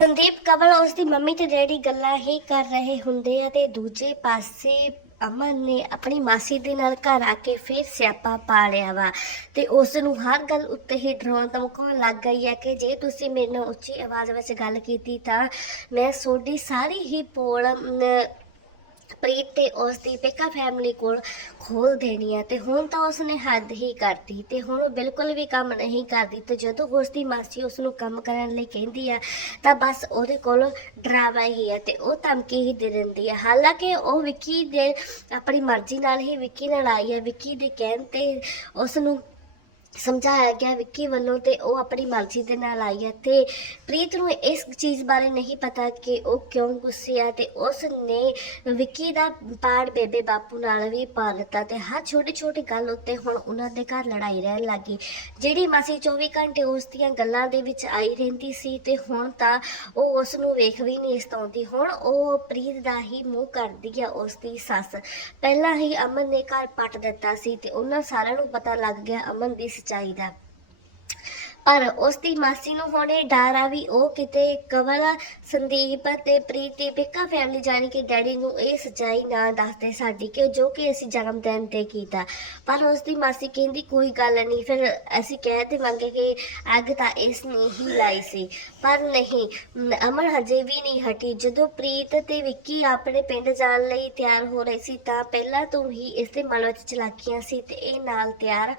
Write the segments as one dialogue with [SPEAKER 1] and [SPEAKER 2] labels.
[SPEAKER 1] ਸੰਦੀਪ ਕਵਲ ਉਸ ਦੀ ਮੰਮੀ ਤੇ ਡੈਡੀ ਗੱਲਾਂ ਹੀ ਕਰ ਰਹੇ ਹੁੰਦੇ ਆ ਤੇ ਦੂਜੇ ਪਾਸੇ ਅਮਨ ਨੇ ਆਪਣੀ ਮਾਸੀ ਦੇ ਨਾਲ ਘਰ ਆ ਕੇ ਫਿਰ ਸਿਆਪਾ ਪਾ ਲਿਆ ਵਾ ਤੇ ਉਸ ਨੂੰ ਹਰ ਗੱਲ ਉੱਤੇ ਹੀ ਡਰਾਉਣ ਧਮਕਾਉਣ ਲੱਗ ਗਈ ਹੈ ਕਿ ਜੇ ਤੁਸੀਂ ਮੇਰੇ ਨਾਲ ਉੱਚੀ ਆਵਾਜ਼ ਵਿੱਚ ਗੱਲ ਕੀਤੀ ਤਾਂ ਮੈਂ ਤੁਹਾਡੀ ਸਾਰੀ ਹੀ ਪੋਲ ਪ੍ਰੀਤ ਤੇ ਉਸ ਦੀ ਪੇਕਾ ਫੈਮਿਲੀ ਕੋਲ ਖੋਲ ਦੇਣੀ ਹੈ ਤੇ ਹੁਣ ਤਾਂ ਉਸਨੇ ਹੱਦ ਹੀ ਕਰਤੀ ਤੇ ਹੁਣ ਉਹ ਬਿਲਕੁਲ ਵੀ ਕੰਮ ਨਹੀਂ ਕਰਦੀ ਤੇ ਜਦੋਂ ਉਸ ਦੀ ਮਾਸੀ ਉਸ ਨੂੰ ਕੰਮ ਕਰਨ ਲਈ ਕਹਿੰਦੀ ਆ, ਤਾਂ ਬਸ ਉਹਦੇ ਕੋਲ ਡਰਾਵਾ ਹੀ ਹੈ ਤੇ ਉਹ ਧਮਕੀ ਹੀ ਦੇ ਦਿੰਦੀ ਹੈ ਹਾਲਾਂਕਿ ਉਹ ਵਿੱਕੀ ਦੇ ਆਪਣੀ ਮਰਜ਼ੀ ਨਾਲ ਹੀ ਵਿੱਕੀ ਨਾਲ ਆਈ ਹੈ ਵਿੱਕੀ ਦੇ ਕਹਿਣ ਤੇ ਉਸ ਨੂੰ ਸਮਝਾਇਆ ਗਿਆ ਵਿੱਕੀ ਵੱਲੋਂ ਤੇ ਉਹ ਆਪਣੀ ਮਰਜ਼ੀ ਦੇ ਨਾਲ ਆਈ ਹੈ ਤੇ ਪ੍ਰੀਤ ਨੂੰ ਇਸ ਚੀਜ਼ ਬਾਰੇ ਨਹੀਂ ਪਤਾ ਕਿ ਉਹ ਕਿਉਂ ਗੁੱਸੇ ਆ ਤੇ ਉਸ ਨੇ ਵਿੱਕੀ ਦਾ ਪਾੜ ਬੇਬੇ ਬਾਪੂ ਨਾਲ ਵੀ ਪਾ ਦਿੱਤਾ ਤੇ ਹਰ ਛੋਟੀ ਛੋਟੀ ਗੱਲ ਉੱਤੇ ਹੁਣ ਉਹਨਾਂ ਦੇ ਘਰ ਲੜਾਈ ਰਹਿਣ ਲੱਗੀ ਜਿਹੜੀ ਮਾਸੀ 24 ਘੰਟੇ ਉਸ ਦੀਆਂ ਗੱਲਾਂ ਦੇ ਵਿੱਚ ਆਈ ਰਹਿੰਦੀ ਸੀ ਤੇ ਹੁਣ ਤਾਂ ਉਹ ਉਸ ਨੂੰ ਵੇਖ ਵੀ ਨਹੀਂ ਸਤਾਉਂਦੀ। ਹੁਣ ਉਹ ਪ੍ਰੀਤ ਦਾ ਹੀ ਮੂੰਹ ਕਰਦੀ ਆ ਉਸ ਦੀ ਸੱਸ। ਪਹਿਲਾਂ ਹੀ ਅਮਨ ਨੇ ਘਰ ਪੱਟ ਦਿੱਤਾ ਸੀ ਤੇ ਉਹਨਾਂ ਸਾਰਿਆਂ ਨੂੰ ਪਤਾ ਲੱਗ ਗਿਆ ਅਮਨ ਦੀ ਸੱਚਾਈ ਦਾ ਪਰ ਉਸ ਦੀ ਮਾਸੀ ਨੂੰ ਹੁਣ ਡਰ ਆ ਵੀ ਉਹ ਕਿਤੇ ਕਵਲ ਸੰਦੀਪ ਤੇ ਪ੍ਰੀਤੀ ਪਿੱਕਾ ਫੈਮਿਲੀ ਜਾਣੀ ਕਿ ਡੈਡੀ ਨੂੰ ਇਹ ਸੱਚਾਈ ਨਾ ਦੱਸਦੇ ਸਾਡੀ ਕਿ ਜੋ ਕਿ ਅਸੀਂ ਜਨਮ ਦਿਨ ਤੇ ਕੀਤਾ। ਪਰ ਉਸ ਦੀ ਮਾਸੀ ਕਹਿੰਦੀ ਕੋਈ ਗੱਲ ਨਹੀਂ। ਫਿਰ ਅਸੀਂ ਕਹਿ ਦੇਵਾਂਗੇ ਕਿ ਅੱਗ ਤਾਂ ਇਸ ਨੇ ਹੀ ਲਾਈ ਸੀ। ਪਰ ਨਹੀਂ ਮ, ਅਮਨ ਹਜੇ ਵੀ ਨਹੀਂ ਹਟੀ। ਜਦੋਂ ਪ੍ਰੀਤ ਤੇ ਵਿੱਕੀ ਆਪਣੇ ਪਿੰਡ ਜਾਣ ਲਈ ਤਿਆਰ ਹੋ ਰਹੀ ਸੀ ਤਾਂ ਪਹਿਲਾਂ ਤੋਂ ਹੀ ਇਸ ਦੇ ਮਨ ਵਿੱਚ ਚਲਾਕੀਆਂ ਸੀ ਤੇ ਇਹ ਨਾਲ ਤਿਆਰ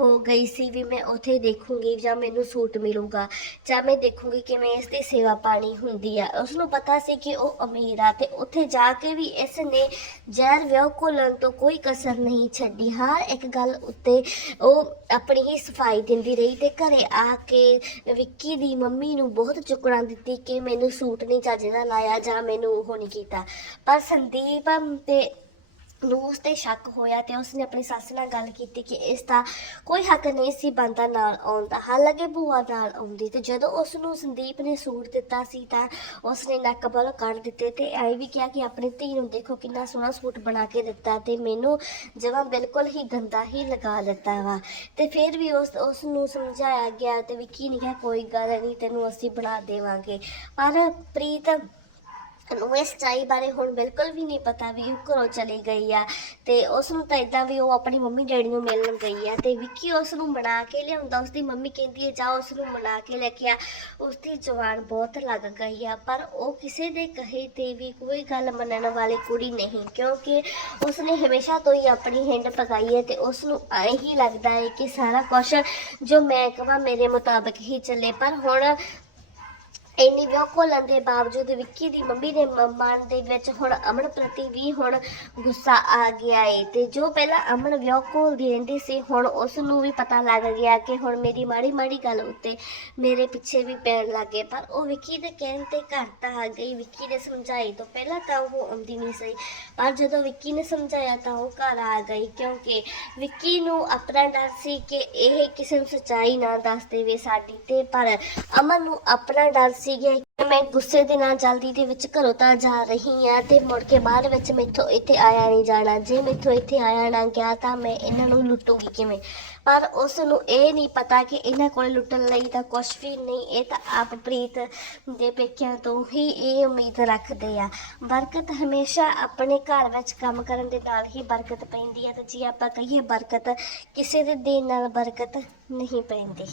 [SPEAKER 1] ਹੋ ਗਈ ਸੀ ਵੀ ਮੈਂ ਉੱਥੇ ਦੇਖੂੰਗੀ ਜਾਂ ਮੈਨੂੰ ਸੂਟ ਮਿਲੂਗਾ, ਜਾਂ ਮੈਂ ਦੇਖੂੰਗੀ ਕਿਵੇਂ ਇਸ ਦੀ ਸੇਵਾ ਪਾਣੀ ਹੁੰਦੀ ਆ। ਉਸ ਨੂੰ ਪਤਾ ਸੀ ਕਿ ਉਹ ਅਮੀਰ ਆ ਤੇ ਉੱਥੇ ਜਾ ਕੇ ਵੀ ਇਸ ਨੇ ਜ਼ਹਿਰ ਵਿਆਹ ਕੋਲਣ ਤੋਂ ਕੋਈ ਕਸਰ ਨਹੀਂ ਛੱਡੀ। ਹਰ ਇੱਕ ਗੱਲ ਉੱਤੇ ਉਹ ਆਪਣੀ ਹੀ ਸਫ਼ਾਈ ਦਿੰਦੀ ਰਹੀ ਤੇ ਘਰੇ ਆ ਕੇ ਵਿੱਕੀ ਦੀ ਮੰਮੀ ਨੂੰ ਬਹੁਤ ਚੁਕਣਾ ਦਿੱਤੀ ਕਿ ਮੈਨੂੰ ਸੂਟ ਨਹੀਂ ਚੱਜ ਦਾ ਲਾਇਆ ਜਾਂ ਮੈਨੂੰ ਉਹ ਨਹੀਂ ਕੀਤਾ। ਪਰ ਸੰਦੀਪ ਤੇ ਨੂੰ ਉਸ ਤੇ ਸ਼ੱਕ ਹੋਇਆ ਤੇ ਉਸਨੇ ਆਪਣੀ ਸੱਸ ਨਾਲ ਗੱਲ ਕੀਤੀ ਕਿ ਇਸ ਦਾ ਕੋਈ ਹੱਕ ਨਹੀਂ ਸੀ ਬੰਦਾ ਨਾਲ ਆਉਣ ਦਾ। ਹਾਲਾਂਕਿ ਭੂਆ ਨਾਲ ਆਉਂਦੀ ਤੇ ਜਦੋਂ ਉਸ ਨੂੰ ਸੰਦੀਪ ਨੇ ਸੂਟ ਦਿੱਤਾ ਸੀ ਤਾਂ ਉਸਨੇ ਨੱਕ ਵੱਲ ਕੱਢ ਦਿੱਤੇ ਤੇ ਐ ਵੀ ਕਿਹਾ ਕਿ ਆਪਣੀ ਧੀ ਨੂੰ ਦੇਖੋ ਕਿੰਨਾ ਸੋਹਣਾ ਸੂਟ ਬਣਾ ਕੇ ਦਿੱਤਾ ਤੇ ਮੈਨੂੰ ਜਮਾਂ ਬਿਲਕੁਲ ਹੀ ਗੰਦਾ ਹੀ ਲਗਾ ਦਿੱਤਾ ਵਾ। ਤੇ ਫਿਰ ਵੀ ਉਸ ਉਸ ਨੂੰ ਸਮਝਾਇਆ ਗਿਆ ਤੇ ਵਿੱਕੀ ਨੇ ਕਿਹਾ, ਕੋਈ ਗੱਲ ਨਹੀਂ, ਤੈਨੂੰ ਅਸੀਂ ਬਣਾ ਦੇਵਾਂਗੇ। ਪਰ ਪ੍ਰੀਤ ਨੂੰ ਇਸ ਚਾਈ ਬਾਰੇ ਹੁਣ ਬਿਲਕੁਲ ਵੀ ਨਹੀਂ ਪਤਾ ਵੀ ਉਹ ਘਰੋਂ ਚਲੀ ਗਈ ਆ ਤੇ ਉਸ ਨੂੰ ਤਾਂ ਇਦਾਂ ਵੀ ਉਹ ਆਪਣੀ ਮੰਮੀ ਡੈਡੀ ਨੂੰ ਮਿਲਣ ਗਈ ਆ ਤੇ ਵਿੱਕੀ ਉਸ ਨੂੰ ਮਨਾ ਕੇ ਲਿਆਉਂਦਾ ਉਸ ਦੀ ਮੰਮੀ ਕਹਿੰਦੀ ਹੈ, ਜਾ ਉਸ ਨੂੰ ਮਨਾ ਕੇ ਲੈ ਕੇ ਆ। ਉਸ ਦੀ ਜਵਾਨ ਬਹੁਤ ਲੱਗ ਗਈ ਆ, ਪਰ ਉਹ ਕਿਸੇ ਦੇ ਕਹੇ ਤੇ ਵੀ ਕੋਈ ਗੱਲ ਮੰਨਣ ਵਾਲੀ ਕੁੜੀ ਨਹੀਂ, ਕਿਉਂਕਿ ਉਸ ਨੇ ਹਮੇਸ਼ਾ ਤੋਂ ਹੀ ਆਪਣੀ ਹਿੰਡ ਪਕਾਈ ਹੈ ਤੇ ਉਸ ਨੂੰ ਐ ਹੀ ਲੱਗਦਾ ਹੈ ਕਿ ਸਾਰਾ ਕੁਝ ਜੋ ਮੈਂ ਕਹਾਂ ਮੇਰੇ ਮੁਤਾਬਕ ਹੀ ਚੱਲੇ, ਪਰ ਹੁਣ ਇੰਨੀ ਵਿਆਹ ਘੋਲਣ ਦੇ ਬਾਵਜੂਦ ਵਿੱਕੀ ਦੀ ਮੰਮੀ ਦੇ ਮਨ ਦੇ ਵਿੱਚ ਹੁਣ ਅਮਨ ਪ੍ਰਤੀ ਵੀ ਹੁਣ ਗੁੱਸਾ ਆ ਗਿਆ ਏ। ਤੇ ਜੋ ਪਹਿਲਾਂ ਅਮਨ ਵਿਆਹ ਘੋਲਦੀ ਰਹਿੰਦੀ ਸੀ, ਹੁਣ ਉਸ ਨੂੰ ਵੀ ਪਤਾ ਲੱਗ ਗਿਆ ਕਿ ਹੁਣ ਮੇਰੀ ਮਾੜੀ ਮਾੜੀ ਗੱਲ ਉੱਤੇ ਮੇਰੇ ਪਿੱਛੇ ਵੀ ਪੈਣ ਲੱਗੇ ਪਰ ਉਹ ਵਿੱਕੀ ਦੇ ਕਹਿਣ ਤੇ ਘਰ ਤਾਂ ਆ ਗਈ। ਵਿੱਕੀ ਨੇ ਸਮਝਾਈ ਤੋਂ ਪਹਿਲਾਂ ਤਾਂ ਉਹ ਆਉਂਦੀ ਨਹੀਂ ਸੀ। ਪਰ ਜਦੋਂ ਵਿੱਕੀ ਨੇ ਸਮਝਾਇਆ ਤਾਂ ਉਹ ਘਰ ਆ ਗਈ। ਕਿਉਂਕਿ ਵਿੱਕੀ ਨੂੰ ਆਪਣਾ ਡਰ ਸੀ ਕਿ ਇਹ ਕਿਸੇ ਨੂੰ ਸੱਚਾਈ ਨਾ ਦੱਸ ਦੇਵੇ ਸਾਡੀ ਤੇ। ਪਰ ਅਮਨ ਨੂੰ ਆਪਣਾ ਡਰ ਸੀਗੇ ਕਿ ਮੈਂ ਗੁੱਸੇ ਦੇ ਨਾਲ ਜਲਦੀ ਦੇ ਵਿੱਚ ਘਰੋਂ ਤਾਂ ਜਾ ਰਹੀ ਆ ਤੇ ਮੁੜ ਕੇ ਬਾਅਦ ਵਿੱਚ ਮੈਥੋਂ ਇੱਥੇ ਆਇਆ ਨਹੀਂ ਜਾਣਾ। ਜੇ ਮੈਥੋਂ ਇੱਥੇ ਆਇਆ ਨਾ ਗਿਆ ਤਾਂ ਮੈਂ ਇਹਨਾਂ ਨੂੰ ਲੁੱਟੂਗੀ ਕਿਵੇਂ? ਪਰ ਉਸ ਨੂੰ ਇਹ ਨਹੀਂ ਪਤਾ ਕਿ ਇਹਨਾਂ ਕੋਲ ਲੁੱਟਣ ਲਈ ਤਾਂ ਕੁਝ ਵੀ ਨਹੀਂ, ਇਹ ਤਾਂ ਆਪ ਪ੍ਰੀਤ ਦੇ ਪੇਕਿਆਂ ਤੋਂ ਹੀ ਇਹ ਉਮੀਦ ਰੱਖਦੇ ਆ। ਬਰਕਤ ਹਮੇਸ਼ਾ ਆਪਣੇ ਘਰ ਵਿੱਚ ਕੰਮ ਕਰਨ ਦੇ ਨਾਲ ਹੀ ਬਰਕਤ ਪੈਂਦੀ ਹੈ ਤੇ ਜੇ ਆਪਾਂ ਕਹੀਏ ਬਰਕਤ, ਕਿਸੇ ਦੇ ਦੇਣ ਨਾਲ ਬਰਕਤ ਨਹੀਂ ਪੈਂਦੀ।